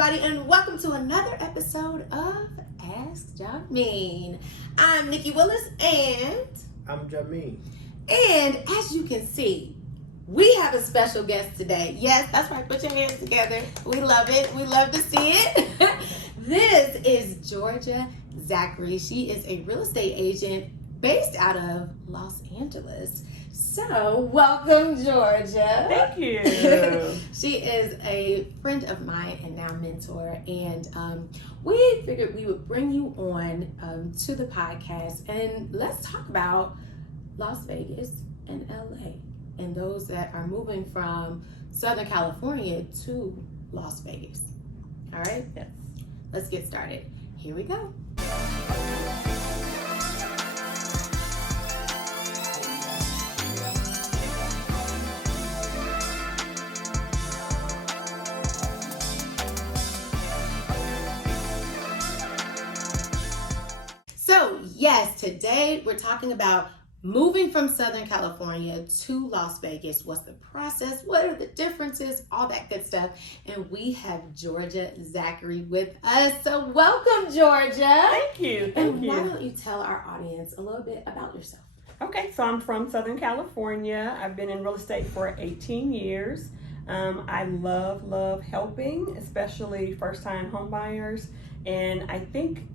everybody, and welcome to another episode of Ask Jameen. I'm Nicci Willis, and I'm Jameen. And as you can see, we have a special guest today. Yes, that's right. Put your hands together. We love it. We love to see it. This is Georgia Zachary. She is a real estate agent based out of Los Angeles. So, welcome, Georgia. Thank you. She is a friend of mine and now mentor, and we figured we would bring you on to the podcast, and let's talk about Las Vegas and LA and those that are moving from Southern California to Las Vegas. All right? Yes. Let's get started. Here we go. So, yes, today we're talking about moving from Southern California to Las Vegas. What's the process? What are the differences? All that good stuff. And we have Georgia Zachary with us. So, welcome, Georgia. Thank you. And why don't you tell our audience a little bit about yourself? Okay, so I'm from Southern California. I've been in real estate for 18 years. I love helping, especially first-time home buyers. And I think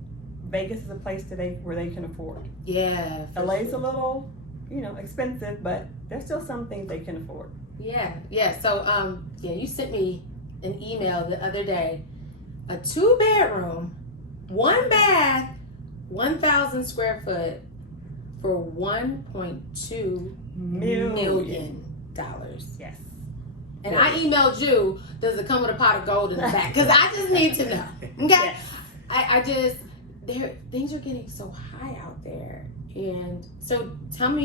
Vegas is a place today where they can afford. Yeah. LA's a little, expensive, but there's still some things they can afford. Yeah. So, you sent me an email the other day. A 2-bedroom, 1 bath, 1,000 square foot for $1.2 million. Yes. And I emailed you, does it come with a pot of gold in the back? Because I just need to know. Okay? Yes. Things are getting so high out there. And so tell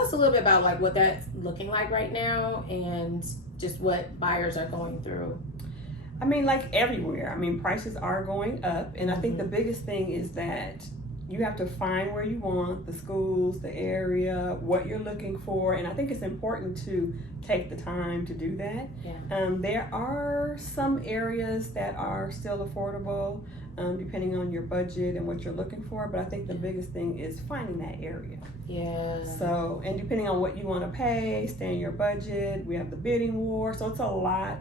us a little bit about like what that's looking like right now and just what buyers are going through. I mean, like everywhere. I mean, prices are going up. And I think the biggest thing is that you have to find where you want, the schools, the area, what you're looking for. And I think it's important to take the time to do that. Yeah. There are some areas that are still affordable, depending on your budget and what you're looking for. But I think the biggest thing is finding that area. Yeah. So, and depending on what you want to pay, stay in your budget. We have the bidding war. So it's a lot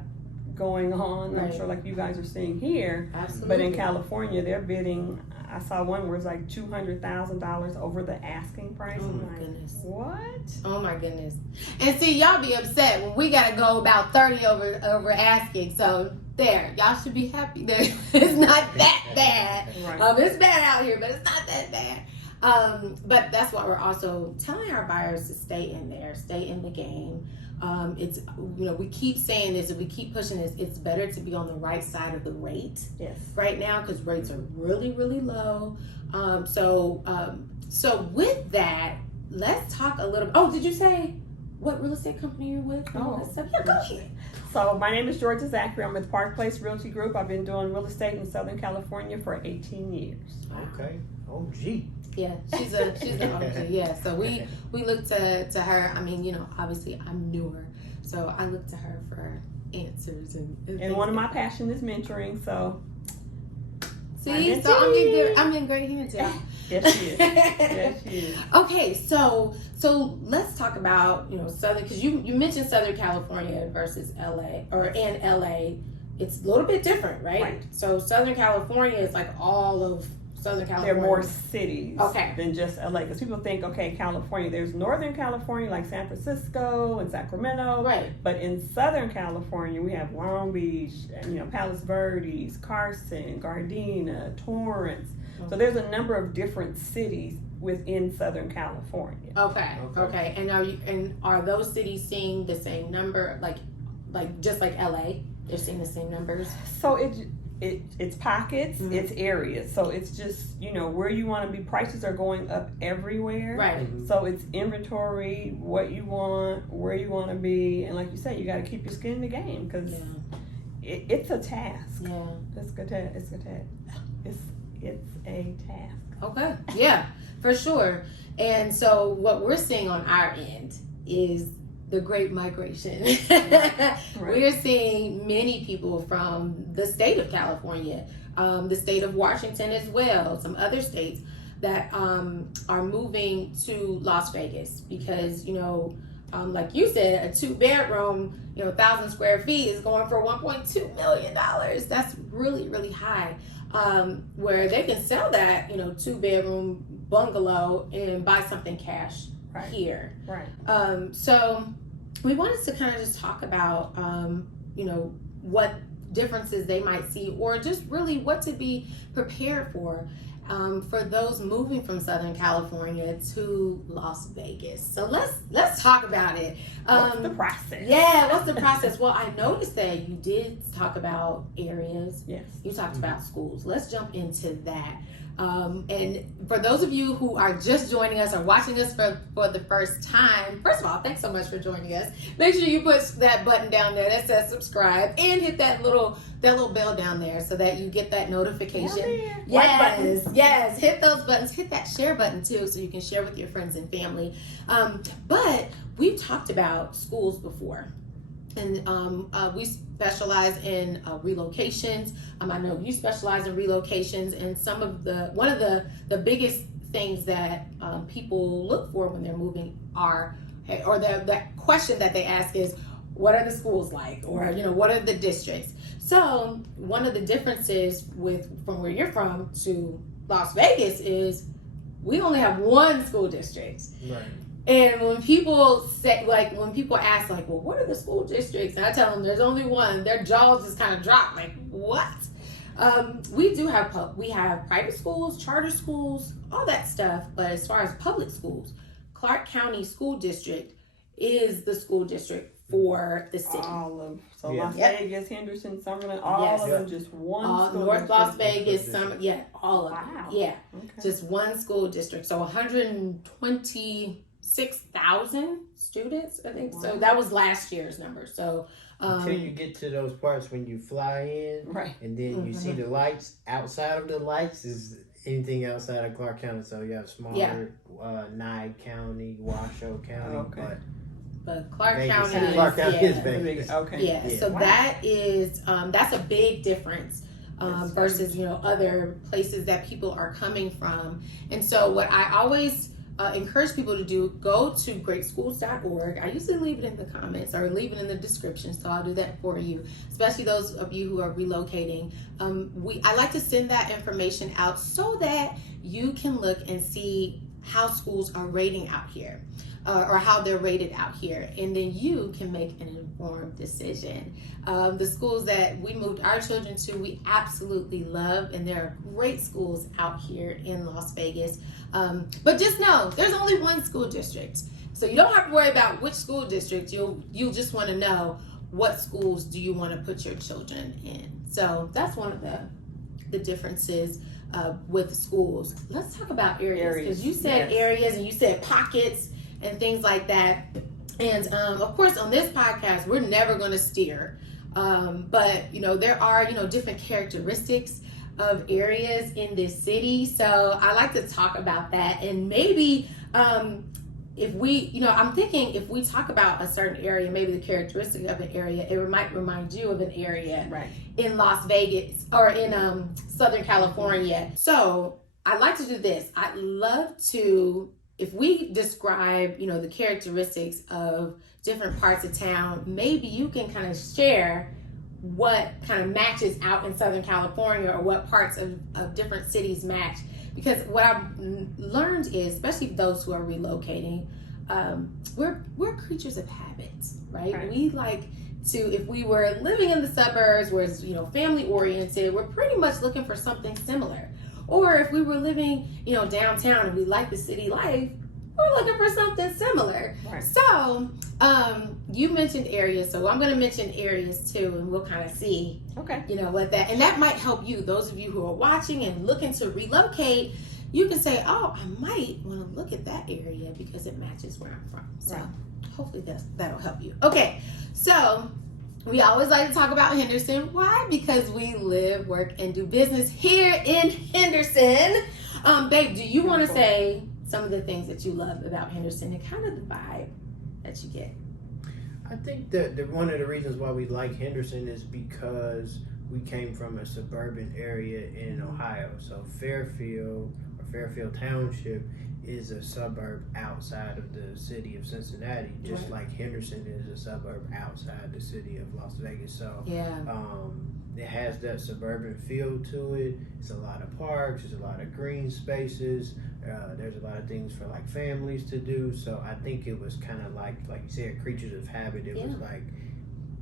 going on. Right. I'm sure like you guys are seeing here. Absolutely. But in California, they're bidding, I saw one where it's like $200,000 over the asking price. Oh I'm my like, goodness. what? Oh my goodness. And see, y'all be upset when we gotta go about 30 over asking. So there, y'all should be happy that it's not that bad. Right. It's bad out here, but it's not that bad. But that's why we're also telling our buyers to stay in there, stay in the game. It's we keep saying this and we keep pushing this. It's better to be on the right side of the rate. Yes. Right now, because rates are really, really low. So with that, let's talk a little. Oh, did you say what real estate company you're with? Oh. Yeah, go ahead. So my name is Georgia Zachary. I'm with Park Place Realty Group. I've been doing real estate in Southern California for 18 years. Okay. OG. Yeah, she's the OG. Yeah, so we look to her. I mean, obviously I'm newer, so I look to her for answers And one of my passions is mentoring. So see, so I'm in great hands, y'all. Yes, she is. Yes, she is. Okay, so let's talk about Southern, because you mentioned Southern California versus LA and LA. It's a little bit different, right? So Southern California is like all of Southern California. There are more cities Okay. than just LA, because people think, okay, California, there's Northern California like San Francisco and Sacramento, Right. But in Southern California, we have Long Beach, Palos Verdes, Carson, Gardena, Torrance. So there's a number of different cities within Southern California. Okay. And are those cities seeing the same number, like just like LA? They're seeing the same numbers. So it's pockets, it's areas. So it's just, where you want to be. Prices are going up everywhere. Right. Mm-hmm. So it's inventory, what you want, where you want to be. And like you said, you got to keep your skin in the game because it's a task. Yeah. It's a task. It's a task. Okay. Yeah, for sure. And so what we're seeing on our end is the Great Migration. Right. We're seeing many people from the state of California, the state of Washington as well, some other states that are moving to Las Vegas because, like you said, a 2-bedroom, 1,000 square feet is going for $1.2 million. That's really, really high. Where they can sell that, 2-bedroom bungalow and buy something cash here. Right. So we wanted to kind of just talk about, what differences they might see, or just really what to be prepared for those moving from Southern California to Las Vegas. So let's talk about it. What's the process? Yeah, what's the process? Well, I noticed that you did talk about areas. Yes. You talked about schools. Let's jump into that. And for those of you who are just joining us or watching us for the first time, first of all, thanks so much for joining us. Make sure you put that button down there that says subscribe and hit that little bell down there so that you get that notification. Yes, hit those buttons. Hit that share button too so you can share with your friends and family. But we've talked about schools before. And we specialize in relocations. I know you specialize in relocations, and one of the biggest things that people look for when they're moving that question that they ask is, what are the schools like, or what are the districts? So one of the differences from where you're from to Las Vegas is we only have one school district. Right. And when people ask, well, what are the school districts? And I tell them there's only one, their jaws just kind of drop, like, what? We have private schools, charter schools, all that stuff. But as far as public schools, Clark County School District is the school district for the city. Las Vegas, Henderson, Summerlin, all of them, just one school North district. Las Vegas, all of them. Wow. Yeah, Okay. just one school district. So 126,000 students, I think. Wow. So that was last year's number. So until you get to those parts when you fly in, Right. and then you see the lights. Outside of the lights is anything outside of Clark County. So you have smaller Nye County, Washoe County, but Clark Vegas. County, Clark County is Big. Vegas. Okay. Yeah, so that is that's a big difference versus other places that people are coming from. And so what I always encourage people to do, go to greatschools.org. I usually leave it in the comments or leave it in the description, so I'll do that for you, especially those of you who are relocating. I like to send that information out so that you can look and see how schools are rating out here. Or how they're rated out here, and then you can make an informed decision. The schools that we moved our children to, we absolutely love, and there are great schools out here in Las Vegas. But just know, there's only one school district, so you don't have to worry about which school district. You'll just want to know what schools do you want to put your children in. So that's one of the differences with schools. Let's talk about areas, because you said areas and you said pockets and things like that. And of course, on this podcast, we're never going to steer. But there are different characteristics of areas in this city. So I like to talk about that. And maybe if we, I'm thinking if we talk about a certain area, maybe the characteristic of an area, it might remind you of an area in Las Vegas or in Southern California. So I like to do this. I'd love to, if we describe, the characteristics of different parts of town, maybe you can kind of share what kind of matches out in Southern California, or what parts of different cities match. Because what I've learned is, especially those who are relocating, we're creatures of habits, right? We like to, if we were living in the suburbs where it's, family oriented, we're pretty much looking for something similar. Or if we were living, downtown and we like the city life, we're looking for something similar. So, you mentioned areas, so I'm going to mention areas too, and we'll kind of see, what that, and that might help you. Those of you who are watching and looking to relocate, you can say, oh, I might want to look at that area because it matches where I'm from. So hopefully that'll help you. Okay, so we always like to talk about Henderson. Why? Because we live, work, and do business here in Henderson. Babe, do you want to say some of the things that you love about Henderson and kind of the vibe that you get? I think that one of the reasons why we like Henderson is because we came from a suburban area in Ohio. So Fairfield Township is a suburb outside of the city of Cincinnati, just like Henderson is a suburb outside the city of Las Vegas. So it has that suburban feel to it. It's a lot of parks, there's a lot of green spaces, there's a lot of things for like families to do. So I think it was kind of like you said, creatures of habit. It was like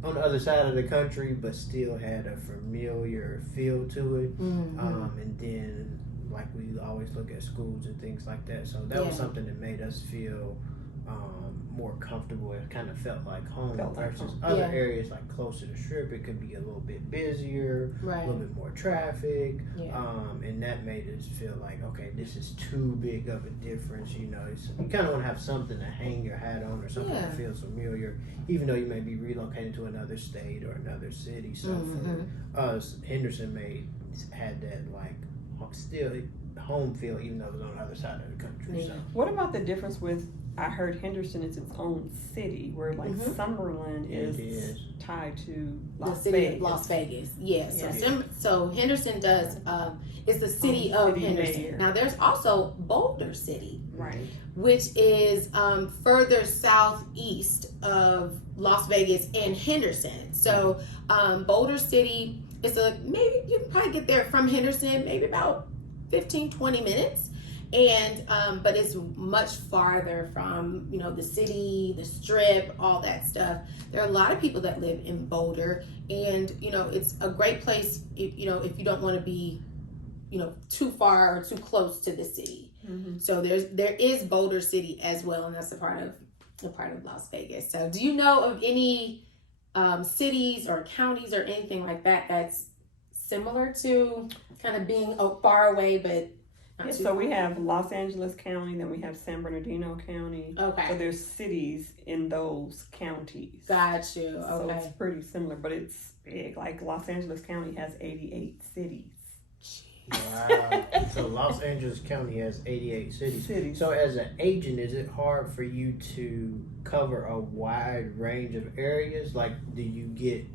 on the other side of the country, but still had a familiar feel to it. And then like we always look at schools and things like that. So that was something that made us feel more comfortable. It kind of felt like home versus other areas like close to the strip. It could be a little bit busier, a little bit more traffic, and that made us feel like, okay, this is too big of a difference. You know, you kind of want to have something to hang your hat on or something that feels familiar, even though you may be relocating to another state or another city. So for us, Henderson had that like still home feel, even though it was on the other side of the country. So. What about the difference with, I heard Henderson is its own city, where like Summerlin is tied to the city of Las Vegas. So Henderson does is the city of Henderson. Mayor. Now there's also Boulder City, which is further southeast of Las Vegas and Henderson. So Boulder City is maybe you can probably get there from Henderson maybe about 15-20 minutes. And but it's much farther from, you know, the city, the strip, all that stuff. There are a lot of people that live in Boulder, and you know, it's a great place if you don't want to be, you know, too far or too close to the city. So there is Boulder City as well, and that's a part of Las Vegas. So do you know of any cities or counties or anything like that that's similar to kind of being far away but so we have Los Angeles County, then we have San Bernardino County. Okay. So there's cities in those counties. Got you. Okay. So it's pretty similar, but it's big. Like Los Angeles County has 88 cities. Wow. So Los Angeles County has 88 cities. So as an agent, is it hard for you to cover a wide range of areas? Like, do you get,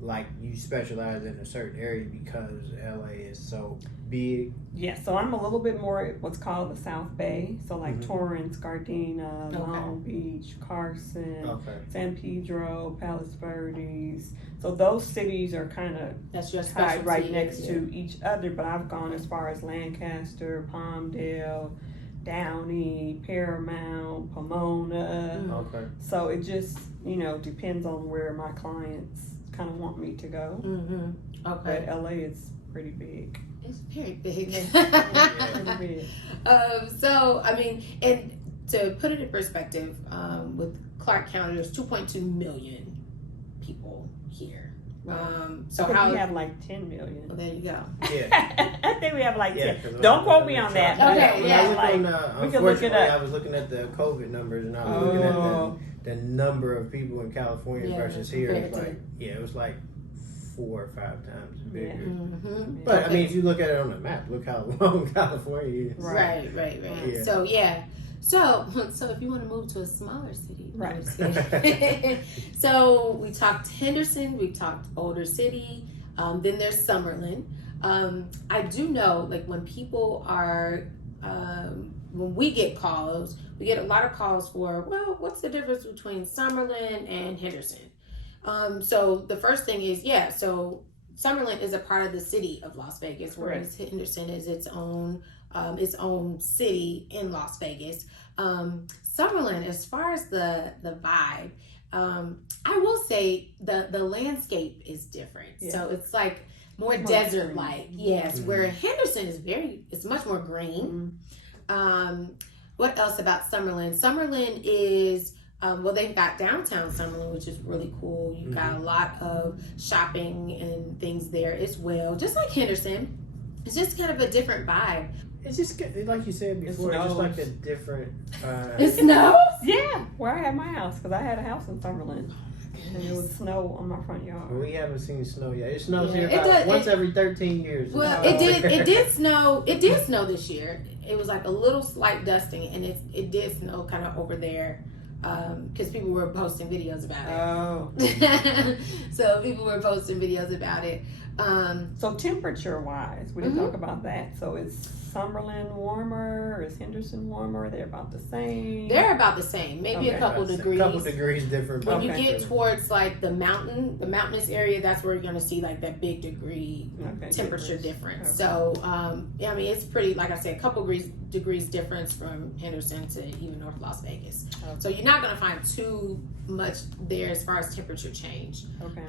like, you specialize in a certain area because LA is so big? Yeah, so I'm a little bit more what's called the South Bay. So like Torrance, Gardena, Long Beach, Carson, San Pedro, Palos Verdes. So those cities are kind of tied right next to each other, but I've gone as far as Lancaster, Palmdale, Downey, Paramount, Pomona. So it just, you know, depends on where my clients kind of want me to go. But LA is pretty big. It's very big. Pretty big. So I mean, and to put it in perspective, with Clark County, there's 2.2 million people here. So how we have like 10 million. Well, there you go. Yeah. I think we have like 10. Don't quote me on that. Okay. We can look it up. I was looking at the COVID numbers, and I was looking at the number of people in California versus here. It was like 4 or 5 times bigger. But I mean, if you look at it on the map, look how long California is. Right. Yeah. So if you want to move to a smaller city, so we talked Henderson, we talked Boulder City, then there's Summerlin. I do know, like, when people are when we get calls, we get a lot of calls for, well, what's the difference between Summerlin and Henderson? So the first thing is, so Summerlin is a part of the city of Las Vegas, whereas Henderson is its own city in Las Vegas. Summerlin, as far as the vibe, I will say the landscape is different. So it's like more desert-like. Yes, where Henderson is much more green. What else about Summerlin? Summerlin is they've got downtown Summerlin, which is really cool. You've got a lot of shopping and things there as well. Just like Henderson, it's just kind of a different vibe. It's just like you said before, it's just like a different. It snows? Yeah, where I had my house, because I had a house in Summerlin. And it would snow on my front yard. We haven't seen snow yet. It snows here about once every 13 years. Well, it did snow. It did snow this year. It was like a little slight dusting, and it did snow kind of over there because people were posting videos about Oh. it. So people were posting videos about it. So temperature wise, we didn't talk about that. So is Summerlin warmer or is Henderson warmer? They're about the same. They're about the same, maybe a couple degrees. A couple degrees different. When you get towards like the mountainous area, that's where you're gonna see like that big degree temperature difference. Okay. So yeah, I mean it's pretty, like I said, a couple degrees difference from Henderson to even North Las Vegas. Okay. So you're not gonna find too much there as far as temperature change. Okay.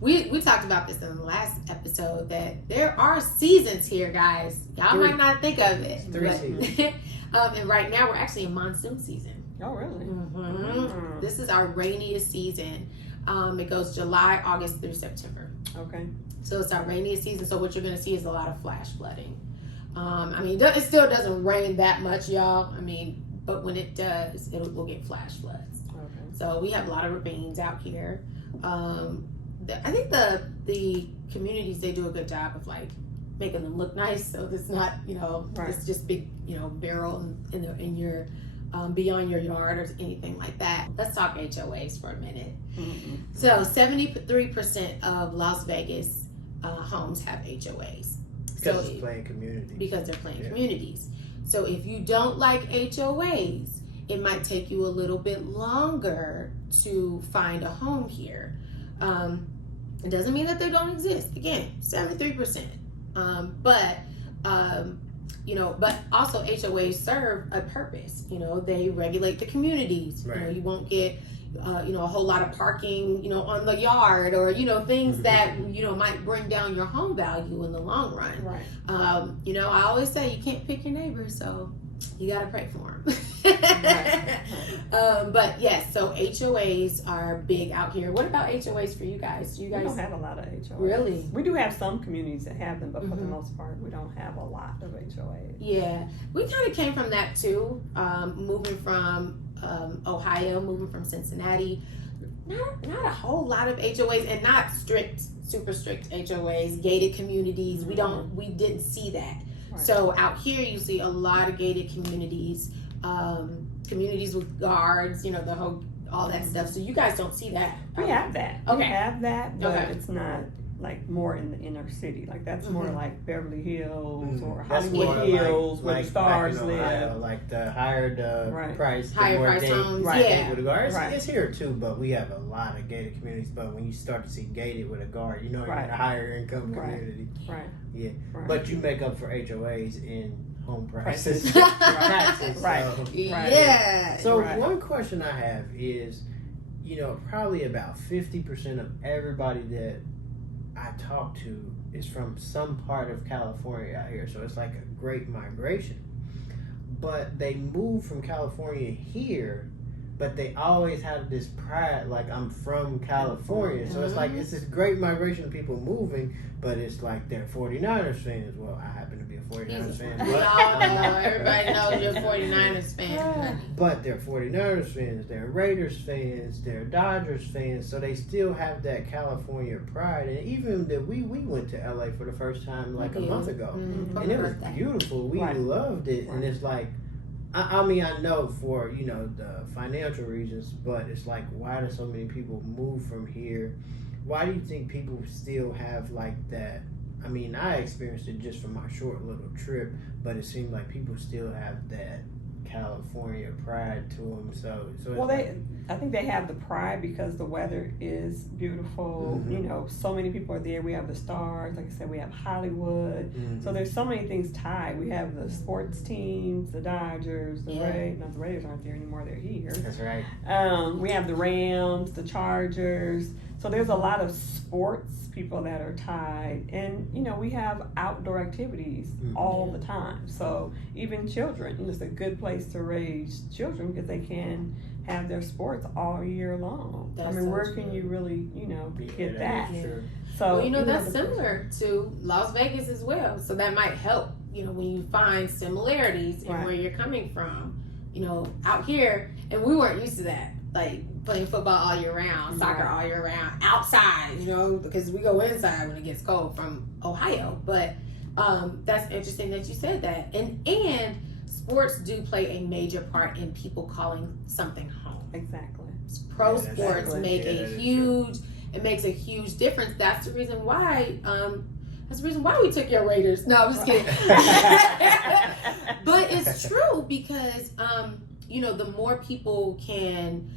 We talked about this in the last episode that there are seasons here, guys. Y'all might not think of it. Three seasons. And right now we're actually in monsoon season. Oh, really? Mm-hmm. This is our rainiest season. It goes July, August through September. Okay. So it's our rainiest season. So what you're going to see is a lot of flash flooding. I mean, it still doesn't rain that much, y'all. I mean, but when it does, we'll get flash floods. Okay. So we have a lot of ravines out here. I think the communities, they do a good job of like making them look nice. So it's not, it's just big, barrel in your beyond your yard or anything like that. Let's talk HOAs for a minute. Mm-hmm. So 73% of Las Vegas homes have HOAs. Because it's playing communities. Because they're playing communities. So if you don't like HOAs, it might take you a little bit longer to find a home here. It doesn't mean that they don't exist. Again, 73%. But also HOAs serve a purpose. They regulate the communities. Right. You won't get a whole lot of parking, on the yard or, things that, might bring down your home value in the long run. Right. I always say you can't pick your neighbors, so you got to pray for them. Right. But yes, so HOAs are big out here. What about HOAs for you guys? We don't have a lot of HOAs. Really? We do have some communities that have them, but for the most part, we don't have a lot of HOAs. Yeah, we kind of came from that too, moving from Ohio, moving from Cincinnati. Not a whole lot of HOAs, and not super strict HOAs, gated communities. We didn't see that. Right. So out here you see a lot of gated communities, communities with guards, all that stuff. So you guys don't see that. We have that. Okay. We have that, but Okay. it's not like more in the inner city. Like that's more like Beverly Hills or That's Hollywood more Hills where like the stars back in Ohio, live. like the higher price, the Higher more price they- homes, right, yeah. with a guard. Right. It's here too, but we have a lot of gated communities. But when you start to see gated with a guard, you're in a higher income community. Right. Yeah, Right. but you make up for HOAs in home prices, Right. taxes. Right. So, Yeah. so Right. one question I have is, probably about 50% of everybody that I talk to is from some part of California out here. So it's like a great migration. But they move from California here, but they always have this pride, like I'm from California. So it's like it's this great migration of people moving, but it's like they're 49ers fans. Well, I happen to be a 49ers fan. We But, all know. Everybody knows you're a 49ers fan. but they're 49ers fans, they're Raiders fans, they're Dodgers fans, so they still have that California pride. And even that we went to LA for the first time like a month ago, and it was beautiful. We loved it, and it's like, I mean, I know for the financial reasons, but it's like, why do so many people move from here? Why do you think people still have like that? I mean, I experienced it just from my short little trip, but it seemed like people still have that California pride to them. So Well, I think they have the pride because the weather is beautiful. So many people are there. We have the stars. Like I said, we have Hollywood. So there's so many things tied. We have the sports teams, the Dodgers, the Rays. Not the Raiders aren't there anymore. They're here. That's right. We have the Rams, the Chargers. So there's a lot of sports people that are tied, and we have outdoor activities all the time. So even children, it's a good place to raise children because they can have their sports all year long. That's I mean, so where true. can you really, get that? Sure. So Well, that's similar to Las Vegas as well. So that might help, when you find similarities in where you're coming from. Out here, and we weren't used to that. Like playing football all year round, soccer all year round, outside, because we go inside when it gets cold from Ohio. But that's interesting that you said that. And sports do play a major part in people calling something home. Exactly. Pro Yeah, sports exactly. make Yeah, a that is huge, it makes a huge difference. That's the reason why, we took your Raiders. No, I'm just kidding. But it's true because, the more people can,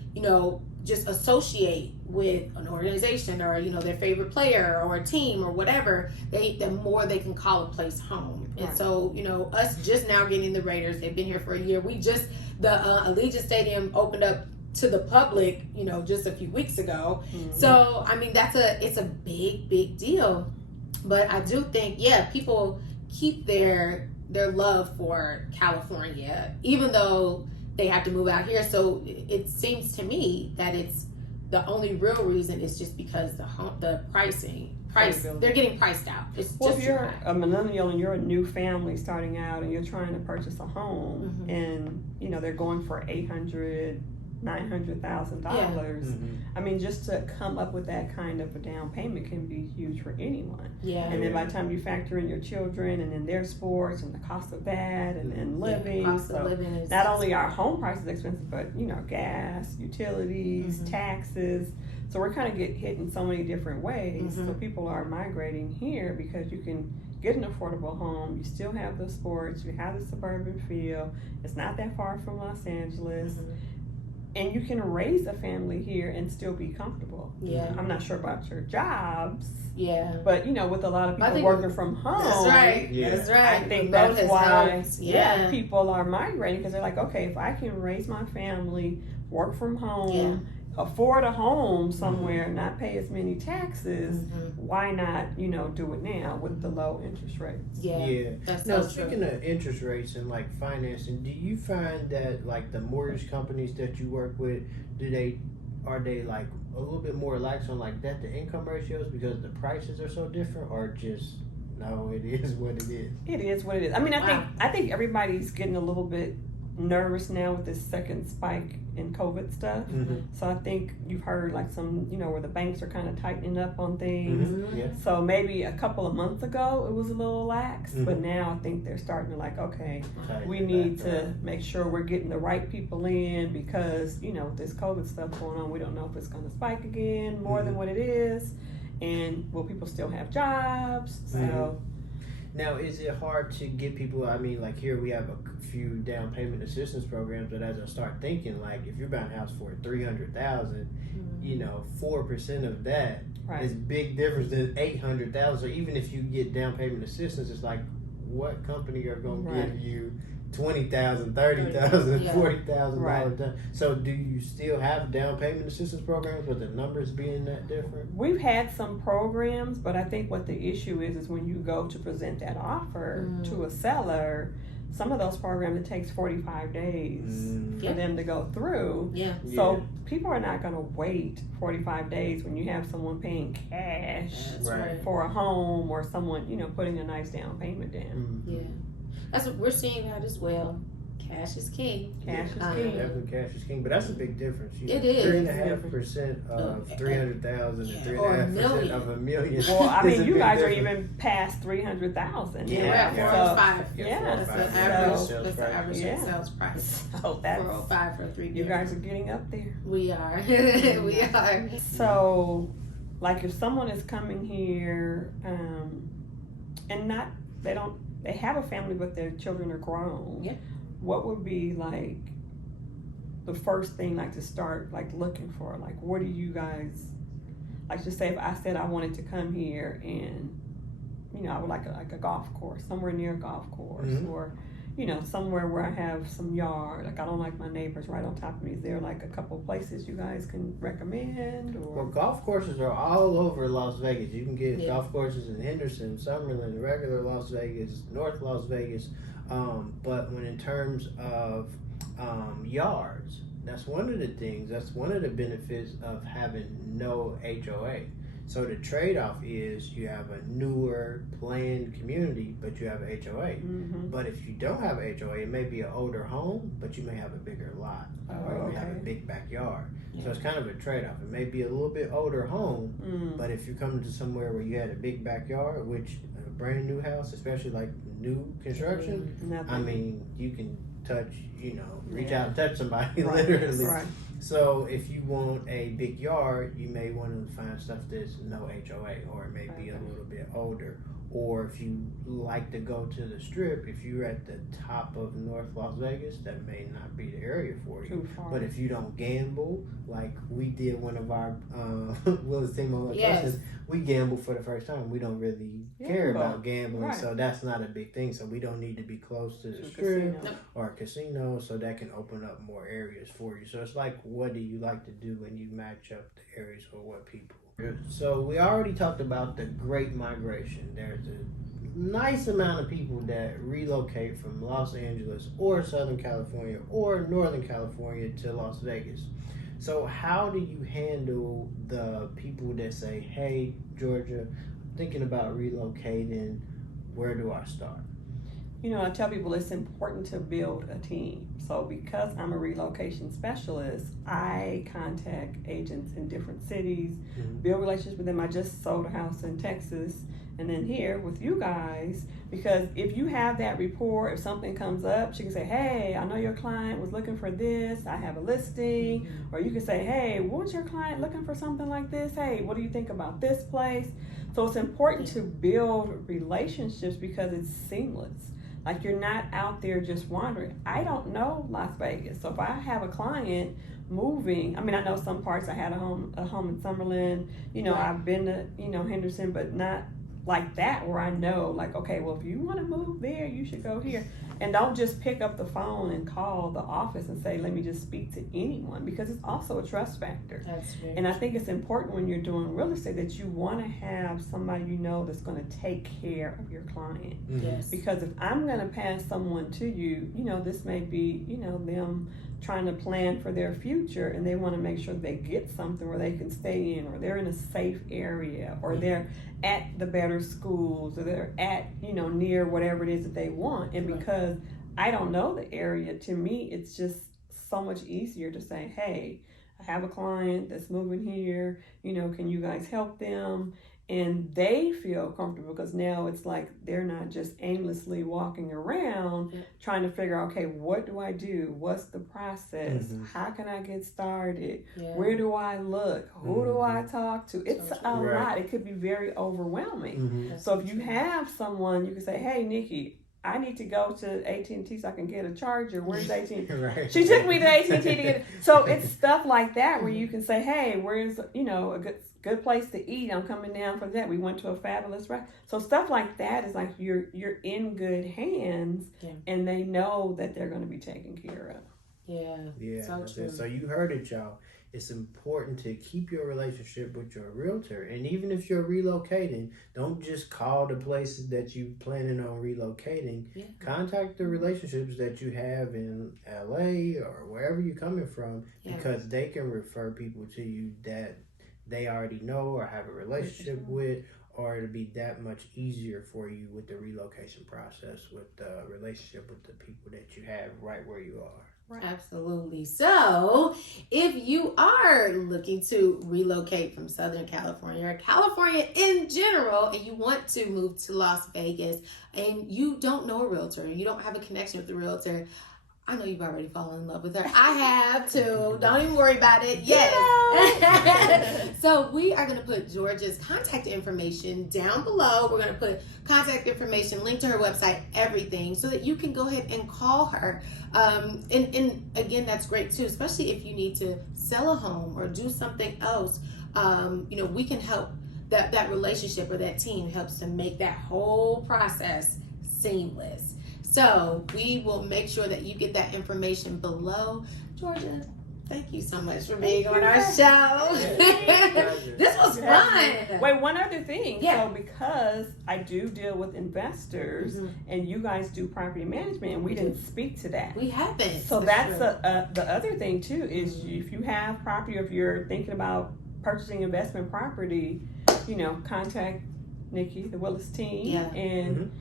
just associate with an organization or, their favorite player or a team or whatever, the more they can call a place home. And Right. so, us just now getting the Raiders, they've been here for a year. The Allegiant Stadium opened up to the public, just a few weeks ago. Mhm. So, I mean, it's a big deal. But I do think, people keep their love for California, even though they have to move out here. So it seems to me that it's the only real reason is just because the price, they're getting priced out. It's Well, just if you're too high. a millennial and you're a new family starting out and you're trying to purchase a home, and they're going for $800,000, $900,000. Mhm. I mean, just to come up with that kind of a down payment can be huge for anyone. Yeah. And then by the time you factor in your children and then their sports and the cost of that and living, Cost so of living is not only are home prices expensive, but gas, utilities, Mhm. taxes. So we're kind of hit in so many different ways. Mhm. So people are migrating here because you can get an affordable home. You still have the sports. You have the suburban feel. It's not that far from Los Angeles. Mhm. And you can raise a family here and still be comfortable. Yeah. I'm not sure about your jobs, Yeah. but with a lot of I people think working from home. That's right. Yeah. That's right. I think Remote that's has why helped. Yeah. people are migrating because they're like, okay, if I can raise my family, work from home, afford a home somewhere, not pay as many taxes, Mhm. why not, do it now with the low interest rates? Yeah. That's Now, so true. speaking of interest rates and like financing, do you find that like the mortgage companies that you work with, are they like a little bit more lax on like debt to income ratios because the prices are so different, or just no, it is what it is? It is what it is. I mean, I think everybody's getting a little bit nervous now with this second spike in COVID stuff. Mm-hmm. So I think you've heard like some, where the banks are kind of tightening up on things. Mm-hmm. Yeah. So maybe a couple of months ago it was a little lax, but Mhm. now I think they're starting to like, okay, Tighten we it need back to up. make sure we're getting the right people in because, with this COVID stuff going on, we don't know if it's going to spike again more than Mhm. what it is. And will people still have jobs? So Now, is it hard to get people? I mean, like here we have a few down payment assistance programs, but as I start thinking, like if you're buying a house for $300,000, 4% of that right. is big difference than $800,000. So even if you get down payment assistance, it's like what company are going to give you $20,000, $30,000, Yeah. $40,000 down? So do you still have down payment assistance programs, with the numbers being that different? We've had some programs, but I think what the issue is when you go to present that offer to a seller, some of those programs, it takes 45 days for them to go through. Yeah. So people are not going to wait 45 days when you have someone paying cash That's Right. right. for a home or someone, putting a nice down payment down. Yeah. That's what we're seeing that as well. Cash is king. Cash is Um, king. Definitely cash is king, but that's a big difference. It is. 3.5% of 300,000 and Or a 3.5% million. of a million. Well, I is mean, a you big guys are difference. even past 300,000. Yeah, we're at Yeah. 405. Yeah. That's the So- average. sales That's the price. average Yeah. sales price. So that's 405 for a 3 you guys are getting up there. We are. We are. So, like, if someone is coming here, and they have a family, but their children are grown. Yeah. What would be like the first thing, like, to start like looking for? Like, what do you guys like? Just say if I said I wanted to come here, and I would like a golf course, somewhere near a golf course, Mhm. or somewhere where I have some yard. Like, I don't like my neighbors right on top of me. Is there like a couple places you guys can recommend? Well, Or golf courses are all over Las Vegas. You can get Yeah. golf courses in Henderson, Summerlin, regular Las Vegas, North Las Vegas. But when in terms of yards, that's one of the things. That's one of the benefits of having no HOA. So the trade-off is you have a newer planned community, but you have a HOA. But if you don't have a HOA, it may be an older home, but you may have a bigger lot, or you may have a okay. big backyard. Yeah. So it's kind of a trade-off. It may be a little bit older home, but if you're coming to somewhere where you had a big backyard, which a brand new house, especially like new construction, I mean, you can touch, reach Yeah. out and touch somebody, Right. literally. Right. So if you want a big yard, you may want to find stuff that's no HOA, or it may be a little bit older. Or if you like to go to the Strip, if you're at the top of North Las Vegas, that may not be the area for you. Too far. But if you don't gamble, like we did one of our Willis team on Yes. we gambled for the first time. We don't really care about gambling, Right. so that's not a big thing. So we don't need to be close to the To a Strip casino. or a casino, so that can open up more areas for you. So it's like, what do you like to do when you match up the areas for what people? So we already talked about the Great Migration. There's a nice amount of people that relocate from Los Angeles or Southern California or Northern California to Las Vegas. So how do you handle the people that say, hey, Georgia, I'm thinking about relocating, where do I start? I tell people it's important to build a team. So because I'm a relocation specialist, I contact agents in different cities, build relationships with them. I just sold a house in Texas, and then here with you guys, because if you have that rapport, if something comes up, she can say, hey, I know your client was looking for this, I have a listing. Or you can say, hey, was your client looking for something like this? Hey, what do you think about this place? So it's important to build relationships because it's seamless. Like, you're not out there just wandering. I don't know Las Vegas. So if I have a client moving, I know some parts. I had a home in Summerlin. I've been to, Henderson, but not like that where I know, like, okay, well, if you want to move there, you should go here. And don't just pick up the phone and call the office and say, let me just speak to anyone, because it's also a trust factor. That's true. And I think it's important when you're doing real estate that you want to have somebody that's going to take care of your client. Yes. Because if I'm going to pass someone to you, this may be, them trying to plan for their future, and they want to make sure they get something where they can stay in, or they're in a safe area, or they're at the better schools, or they're at, near whatever it is that they want. And because I don't know the area, to me, it's just so much easier to say, hey, I have a client that's moving here, can you guys help them? And they feel comfortable because now it's like they're not just aimlessly walking around trying to figure out, okay, what do I do? What's the process? How can I get started? Where do I look? Who do I talk to? It's a lot. It could be very overwhelming. So if you have someone, you can say, hey, Nicci, I need to go to AT&T so I can get a charger. Where's AT&T? Right. She took me to AT&T to get it. So it's stuff like that where you can say, hey, where's, a good place to eat? I'm coming down for that. We went to a fabulous restaurant. So stuff like that is like you're in good hands, and they know that they're going to be taken care of. Yeah. So true. So you heard it, y'all. It's important to keep your relationship with your realtor. And even if you're relocating, don't just call the places that you're planning on relocating. Contact the relationships that you have in LA or wherever you're coming from, because they can refer people to you that they already know or have a relationship with, or it'll be that much easier for you with the relocation process, with the relationship with the people that you have right where you are. Right. Absolutely. So if you are looking to relocate from Southern California or California in general, and you want to move to Las Vegas and you don't know a realtor, you don't have a connection with the realtor, I know you've already fallen in love with her. I have too. Don't even worry about it. Yes. So we are going to put Georgia's contact information down below. We're going to put contact information, link to her website, everything, so that you can go ahead and call her. And again, that's great too, especially if you need to sell a home or do something else. We can help. That relationship or that team helps to make that whole process seamless. So we will make sure that you get that information below. Georgia, thank you so much for being on our show. This was fun. Wait, one other thing. Yeah. So because I do deal with investors, and you guys do property management, and we didn't speak to that. We haven't. So that's the other thing too, is if you have property, or if you're thinking about purchasing investment property, contact Nicci, the Willis team, and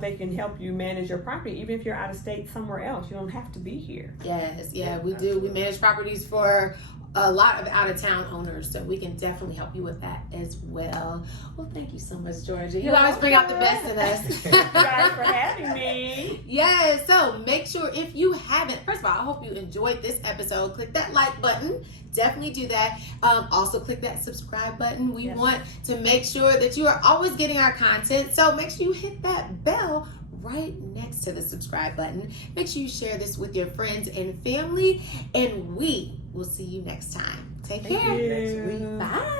they can help you manage your property, even if you're out of state somewhere else. You don't have to be here. Yes, we do. We manage properties for a lot of out-of-town owners, so we can definitely help you with that as well. Well, thank you so much, Georgia. You always bring out the best in us. Thank you guys for having me. Yes, so make sure if you haven't, first of all, I hope you enjoyed this episode. Click that like button. Definitely do that. Also, click that subscribe button. We want to make sure that you are always getting our content, so make sure you hit that bell right next to the subscribe button. Make sure you share this with your friends and family, and we will see you next time. Take care. Next week. Bye.